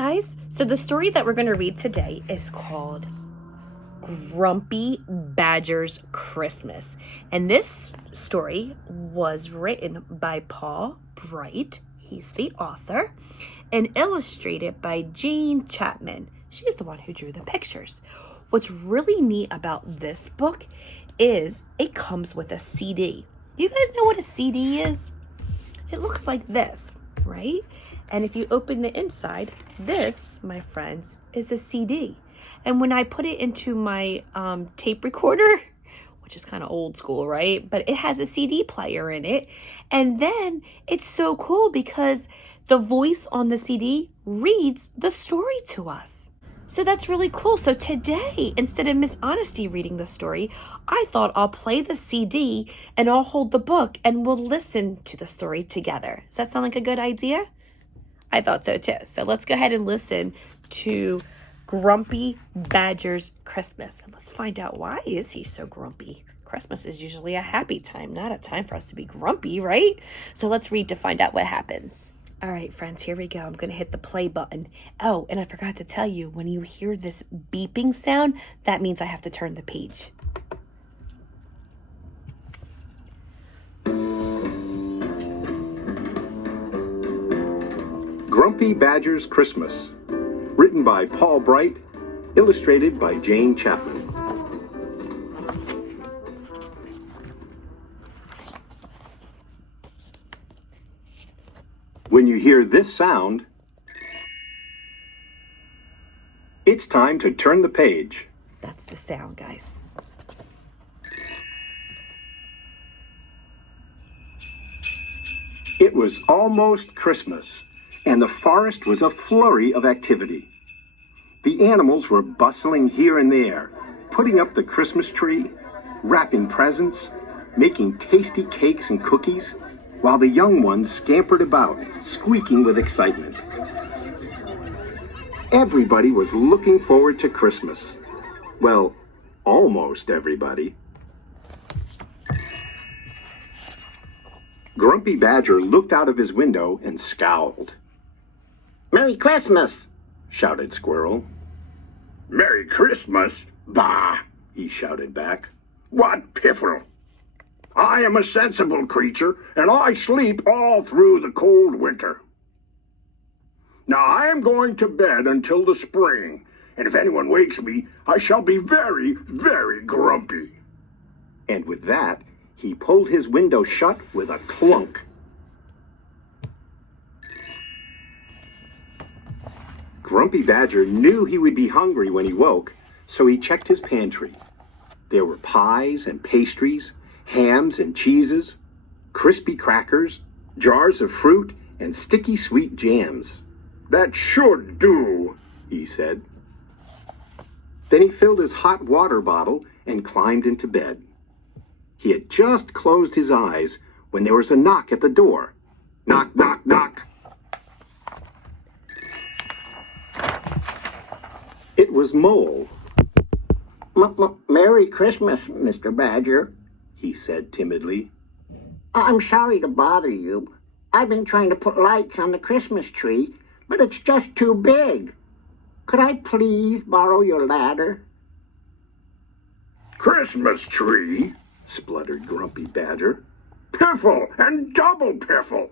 guys, so the story that we're going to read today is called Grumpy Badger's Christmas. And this story was written by Paul Bright, he's the author, and illustrated by Jane Chapman. She's the one who drew the pictures. What's really neat about this book is it comes with a CD. Do you guys know what a CD is? It looks like this, right? And if you open the inside, this, my friends, is a CD. And when I put it into my tape recorder, which is kind of old school, right? But it has a CD player in it. And then it's so cool because the voice on the CD reads the story to us. So that's really cool. So today, instead of Miss Honesty reading the story, I thought I'll play the CD and I'll hold the book and we'll listen to the story together. Does that sound like a good idea? I thought so too. So let's go ahead and listen to Grumpy Badger's Christmas. And let's find out, why is he so grumpy? Christmas is usually a happy time, not a time for us to be grumpy, right? So let's read to find out what happens. All right, friends, here we go. I'm going to hit the play button. Oh, and I forgot to tell you, when you hear this beeping sound, that means I have to turn the page. Grumpy Badger's Christmas, written by Paul Bright, illustrated by Jane Chapman. When you hear this sound, it's time to turn the page. That's the sound, guys. It was almost Christmas, and the forest was a flurry of activity. The animals were bustling here and there, putting up the Christmas tree, wrapping presents, making tasty cakes and cookies, while the young ones scampered about, squeaking with excitement. Everybody was looking forward to Christmas. Well, almost everybody. Grumpy Badger looked out of his window and scowled. "Merry Christmas!" shouted Squirrel. "Merry Christmas? Bah!" he shouted back. "What piffle! I am a sensible creature, and I sleep all through the cold winter. Now I am going to bed until the spring, and if anyone wakes me, I shall be very, very grumpy." And with that, he pulled his window shut with a clunk. Grumpy Badger knew he would be hungry when he woke, so he checked his pantry. There were pies and pastries, hams and cheeses, crispy crackers, jars of fruit, and sticky sweet jams. "That should do," he said. Then he filled his hot water bottle and climbed into bed. He had just closed his eyes when there was a knock at the door. Knock, knock, knock. It was Mole. "Merry Christmas, Mr. Badger," he said timidly. "I'm sorry to bother you. I've been trying to put lights on the Christmas tree, but it's just too big. Could I please borrow your ladder?" "Christmas tree?" spluttered Grumpy Badger. "Piffle and double piffle!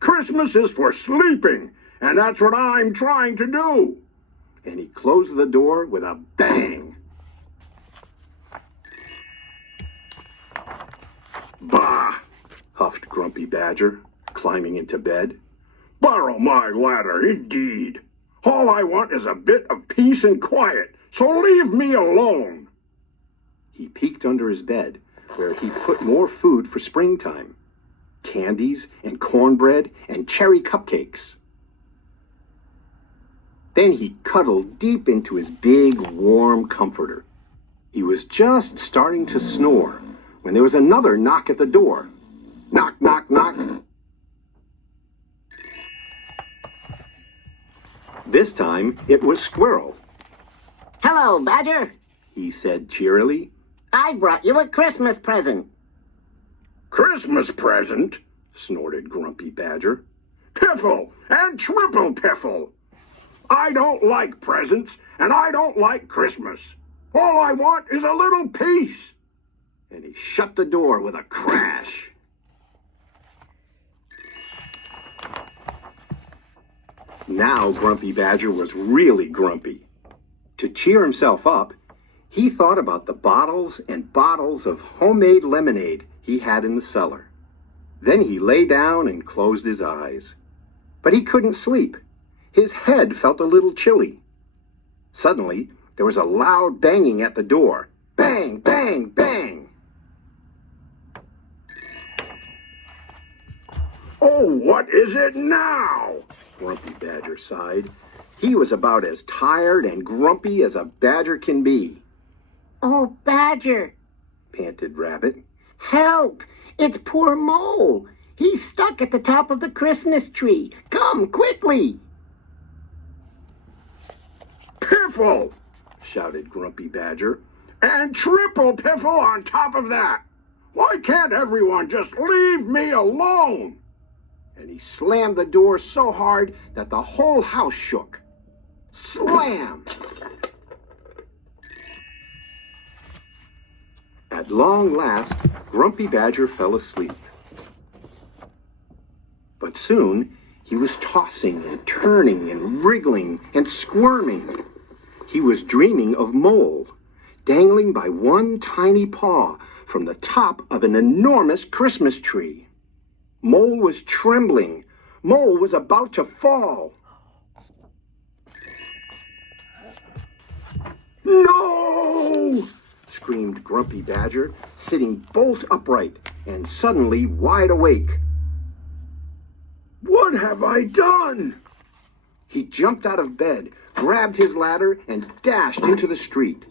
Christmas is for sleeping, and that's what I'm trying to do." And he closed the door with a bang. "Bah!" huffed Grumpy Badger, climbing into bed. "Borrow my ladder, indeed. All I want is a bit of peace and quiet, so leave me alone." He peeked under his bed, where he put more food for springtime. Candies and cornbread and cherry cupcakes. Then he cuddled deep into his big, warm comforter. He was just starting to snore when there was another knock at the door. Knock, knock, knock. This time, it was Squirrel. "Hello, Badger. He said cheerily. I brought you a Christmas present." "Christmas present?" snorted Grumpy Badger. "Piffle and triple piffle! I don't like presents, and I don't like Christmas. All I want is a little peace. And he shut the door with a crash. Now Grumpy Badger was really grumpy. To cheer himself up, he thought about the bottles and bottles of homemade lemonade he had in the cellar. Then he lay down and closed his eyes. But he couldn't sleep. His head felt a little chilly. Suddenly, there was a loud banging at the door. Bang, bang, bang! Oh, what is it now? Grumpy Badger sighed. He was about as tired and grumpy as a badger can be. Oh, Badger, Panted Rabbit. help! It's poor Mole. He's stuck at the top of the Christmas tree. Come, quickly! Piffle! Shouted Grumpy Badger. And triple piffle on top of that! Why can't everyone just leave me alone? And he slammed the door so hard that the whole house shook. Slam! At long last, Grumpy Badger fell asleep. But soon, he was tossing and turning and wriggling and squirming. He was dreaming of Mole, dangling by one tiny paw from the top of an enormous Christmas tree. Mole was trembling. Mole was about to fall. No! Screamed Grumpy Badger, sitting bolt upright and suddenly wide awake. What have I done? He jumped out of bed, grabbed his ladder, and dashed into the street.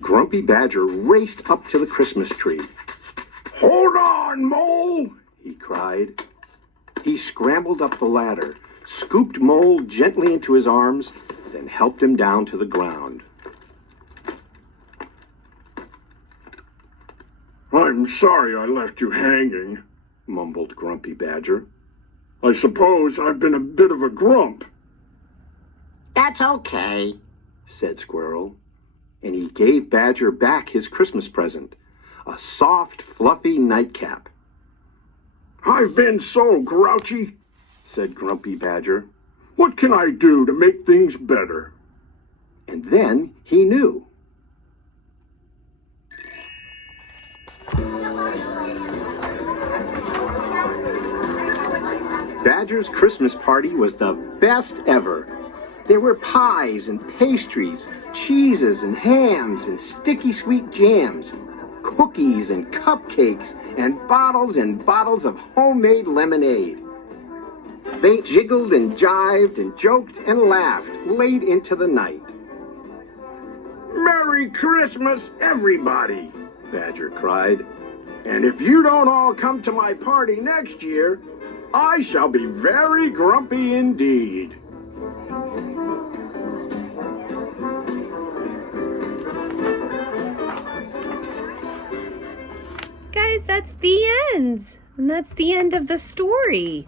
Grumpy Badger raced up to the Christmas tree. Hold on, Mole! He cried. He scrambled up the ladder, scooped Mole gently into his arms, then helped him down to the ground. I'm sorry I left you hanging, Mumbled Grumpy Badger. I suppose I've been a bit of a grump. That's okay. Said Squirrel, and he gave Badger back his Christmas present, a soft, fluffy nightcap. I've been so grouchy, Said Grumpy Badger, what can I do to make things better? and then he knew. Badger's Christmas party was the best ever. There were pies and pastries, cheeses and hams and sticky sweet jams, cookies and cupcakes, and bottles of homemade lemonade. They jiggled and jived and joked and laughed late into the night. Merry Christmas, everybody! Badger cried. And if you don't all come to my party next year, I shall be very grumpy indeed. Guys, that's the end. And that's the end of the story.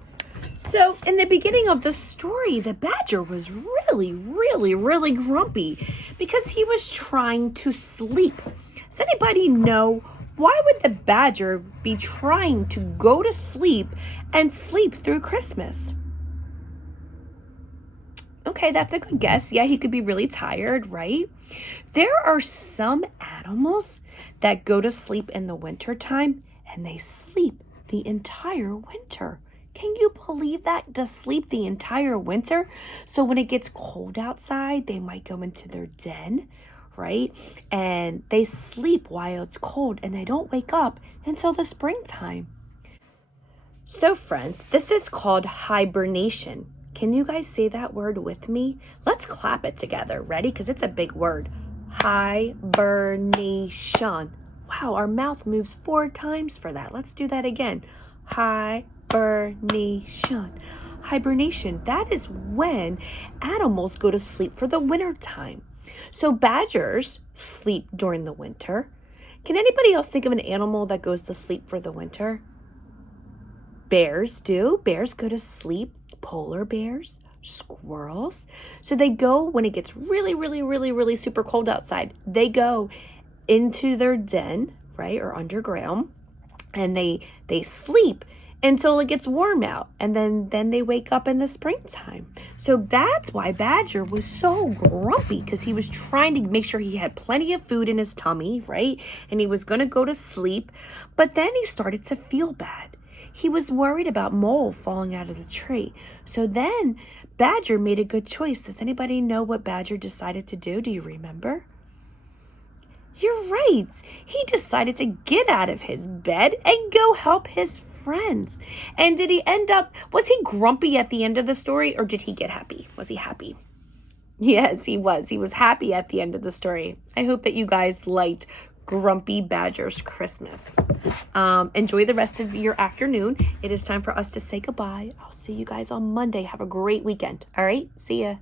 So, in the beginning of the story, the badger was really grumpy because he was trying to sleep. Does anybody know why would the badger be trying to go to sleep and sleep through Christmas? Okay, that's a good guess. Yeah, he could be really tired, right? There are some animals that go to sleep in the wintertime and they sleep the entire winter. Can you believe that? To sleep the entire winter? So when it gets cold outside, they might go into their den, right? And they sleep while it's cold and they don't wake up until the springtime. So friends, this is called hibernation. Can you guys say that word with me? Let's clap it together. Ready? Because it's a big word. Hibernation. Wow, our mouth moves 4 times for that. Let's do that again. Hibernation. Hibernation, that is when animals go to sleep for the winter time. So badgers sleep during the winter. Can anybody else think of an animal that goes to sleep for the winter? Bears do. Bears go to sleep. Polar bears, squirrels. So they go when it gets really, really, really, really super cold outside. They go into their den, right, or underground, and they sleep until it gets warm out, and then they wake up in the springtime. So that's why Badger was so grumpy, because he was trying to make sure he had plenty of food in his tummy, right? And he was going to go to sleep, but then he started to feel bad. He was worried about Mole falling out of the tree. So then Badger made a good choice. Does anybody know what Badger decided to do? Do you remember? You're right. He decided to get out of his bed and go help his friends. And did he end up, was he grumpy at the end of the story, or did he get happy? Was he happy? Yes, he was. He was happy at the end of the story. I hope that you guys liked Grumpy Badger's Christmas. Enjoy the rest of your afternoon. It is time for us to say goodbye. I'll see you guys on Monday. Have a great weekend. All right, see ya.